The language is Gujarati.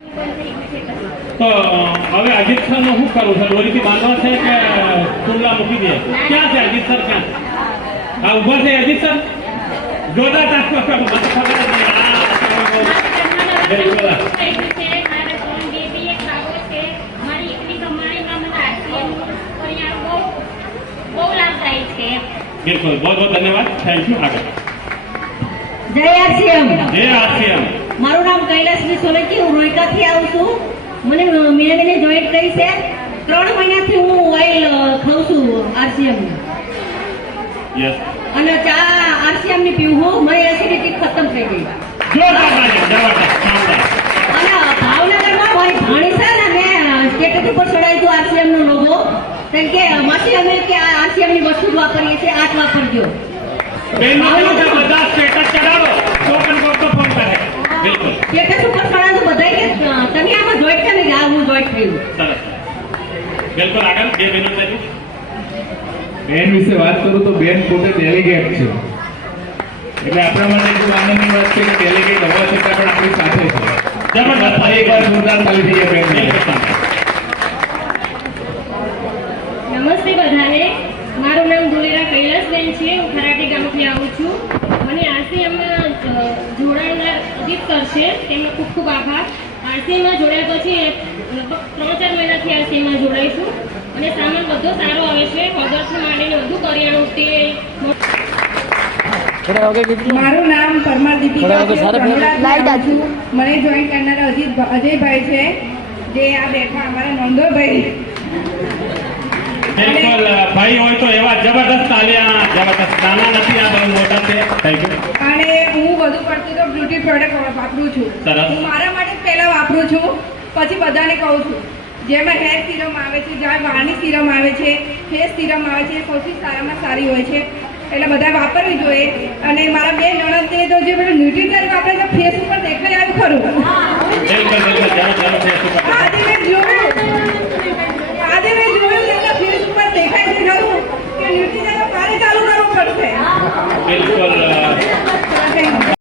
તો હવે અજીત સર નું શું કરવું છે? દોરીથી બાંધવા છે કે કુંડલા મૂકી દે? ક્યાં છે અજીત સર? ક્યાં આ ઉભા છે અજીત સર? જોરદાર તાસ્તો કરો. બિલકુલ, બહુ બહુ ધન્યવાદ. Thank you. આગળ જય આરસીએમ. જય આરસીએમ. મારું નામ કૈલાસની સોલંકી, હું રોયકાથી આવું છું. મને મીનાબેને જોઈન્ટ કરી છે. 3 મહિનાથી હું ઓઇલ ખાઉં છું આરસીએમ યસ. અને ચા આરસીએમ ની પીવું હું. મારી એસિડિટી ખતમ થઈ ગઈ. જોરદાર તાળી. જબરદસ્ત. શાનદાર. અને ભાવનગરમાં મારી ભાણી છે ને, મેં સ્ટેટસ ઉપર ચડાવ્યું હતું આરસીએમ નો લોગો. કેમ કે માસી અમે કે આ આરસીએમ ની વસ્તુ વાપરીએ છીએ, આ જ વાપરજો. બેનનો બધા સ્ટેટસ ચડાવો તો પણ કોઈ ફોન કરે. બિલકુલ. સ્ટેટસ ઉપર ચડાવ્યું બધા કે તમે આમાં જોઈન્ટ છે ને? આ હું જોઈન્ટ થયું. સરસ. બિલકુલ. આગળ બે બહેનો છે. બેન વિશે વાત કરું તો બેન પોતે ડેલિગેટ છે, એટલે આપણા માટે ખૂબ આનંદની વાત છે કે ડેલિગેટ હોવા છતાં પણ આપણી સાથે છે. જબરદસ્ત. એકવાર જોરદાર તાળી થઈ જાય બેન. નમસ્તે બધાને. મારું નામ ધોલેરા કૈલાસબેન છે. હું ખરાટી ગામથી આવું છું. મને આરસીએમમાં જોડાનાર અજીત સર છે, તેમનો ખૂબ ખૂબ આભાર. આરસીએમમાં જોડાયા પછી લગભગ 3-4 મહિનાથી આરસીએમમાં જોડાઈશું અને સામાન બધો સારો આવે છે. પદાર્થથી માંડીને બધું કરિયાણું તેલ. મારું નામ પરમાર દીપિકા છે. મને જોઈન કરનારા અજયભાઈ છે, જે આ બેઠા અમારા નંદોભાઈ. બિલકુલ. ભાઈ હોય તો એવા જબરદસ્ત તાલિયા. જબરદસ્ત. નાના નથી, આ બહુ મોટા છે. Thank you. અને હું વધુ પડતું તો બ્યુટી પ્રોડક્ટ વાપરું છું. સરસ. હું મારા માટે પહેલા વાપરું છું, પછી બધાને કહું છું. જેમાં હેર સિરમ આવે છે, જ્યાં વાળની સિરમ આવે છે, ફેસ સિરમ આવે છે, સૌથી સારામાં સારી હોય છે, એટલે બધા વાપરવી જોઈએ. અને મારા બે નણંદે તો જે બધું ન્યુટ્રીટલ વાપરે છે, ફેસ ઉપર દેખાઈ આવ્યું ખરું.